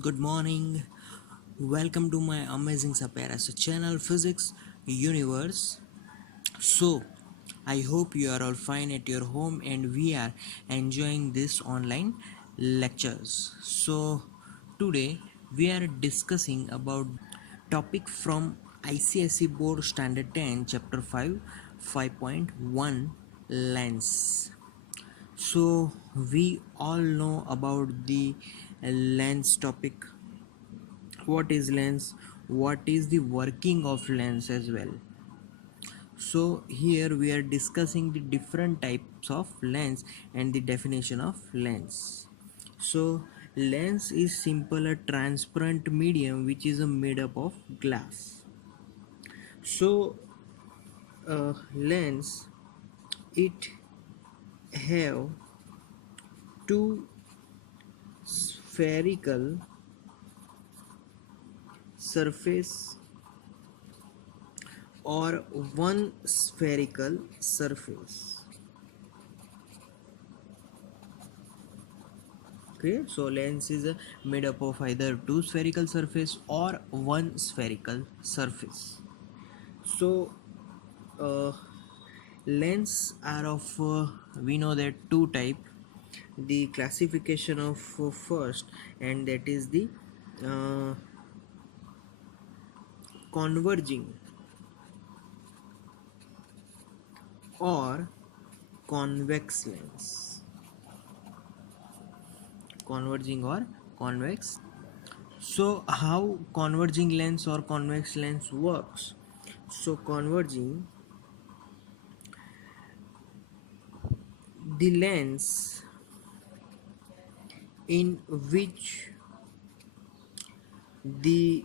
good morning. Welcome to my amazing Sapera channel, Physics Universe. So, I hope you are all fine at your home and we are enjoying this online lectures. So, today we are discussing about topic from ICSE Board Standard 10, Chapter 5, 5.1 Lens. So we all know about the lens topic. What is lens? What is the working of lens as well? So here we are discussing the different types of lens and the definition of lens. So lens is simple a transparent medium which is made up of glass. So lens it have two spherical surface or one spherical surface. Okay, so lens is made up of either two spherical surface or one spherical surface. So lens are of we know that two type. The classification of first, and that is the uh, converging or convex lens. Converging or convex. So how converging lens or convex lens works? So converging, the lens in which the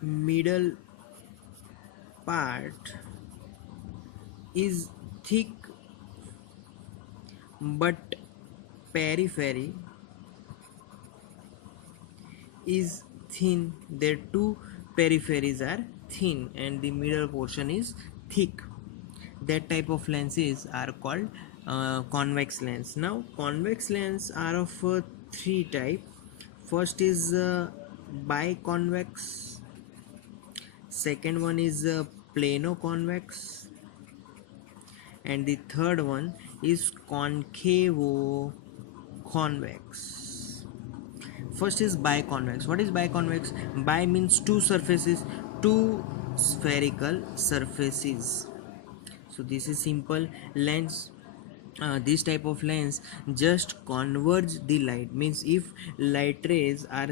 middle part is thick but periphery is thin. Their two peripheries are thin and the middle portion is thick. That type of lenses are called convex lens. Now convex lens are of three type. First is biconvex, second one is plano convex, and the third one is concavo convex. First is biconvex. What is biconvex? Bi means two surfaces, two spherical surfaces. So this is simple lens. This type of lens just converge the light, means if light rays are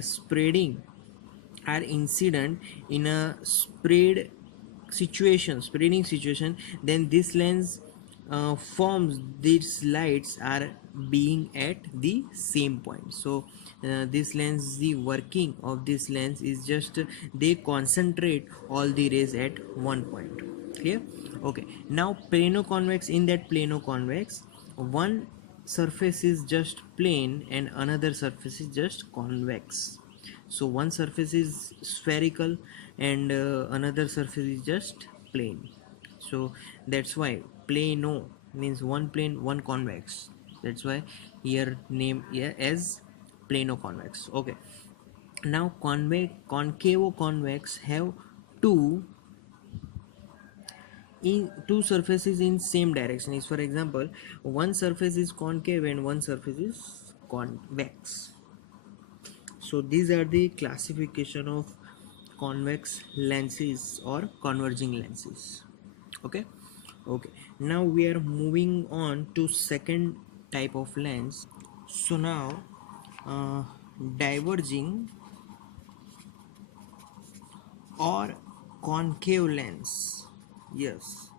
incident in a spreading situation, then this lens forms these lights are being at the same point. So this lens, the working of this lens is just they concentrate all the rays at one point. Clear? Okay, now plano convex. In that plano convex, one surface is just plane and another surface is just convex. So one surface is spherical and another surface is just plane. So that's why plano means one plane, one convex. That's why here name here as plano convex. Okay, now concavo convex have two two surfaces in same direction. Is for example, one surface is concave and one surface is convex. So these are the classification of convex lenses or converging lenses. Okay. Okay, now we are moving on to second type of lens. So now diverging or concave lens. Yes,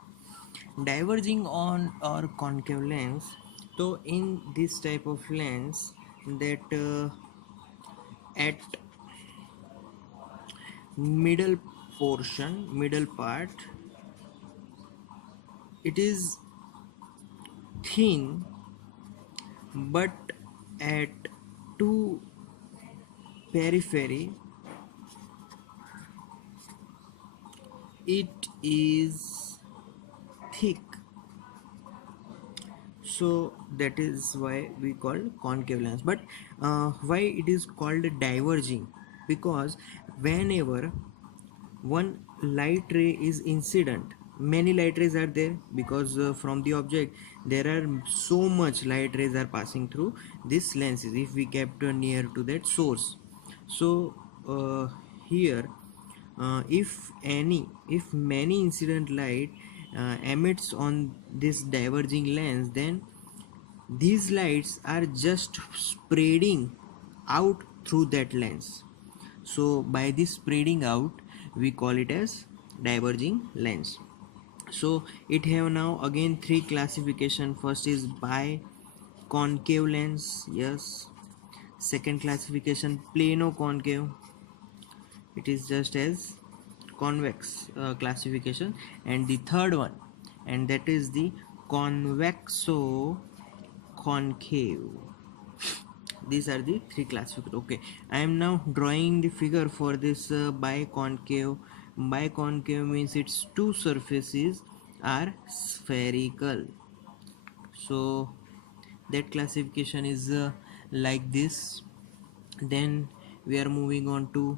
diverging on or concave lens. So in this type of lens, that at middle part, it is thin, but at two periphery it is thick. So that is why we call concave lens. But why it is called diverging? Because whenever one light ray is incident, many light rays are there, because from the object there are so much light rays are passing through this lenses if we kept near to that source. So here if many incident light emits on this diverging lens, then these lights are just spreading out through that lens. So by this spreading out, we call it as diverging lens. So it have now again three classification. First is biconcave lens, yes. Second classification, plano concave, it is just as convex classification. And the third one, and that is the convexo concave. These are the three classifications. Okay, I am now drawing the figure for this biconcave. Biconcave means its two surfaces are spherical. So that classification is like this. Then we are moving on to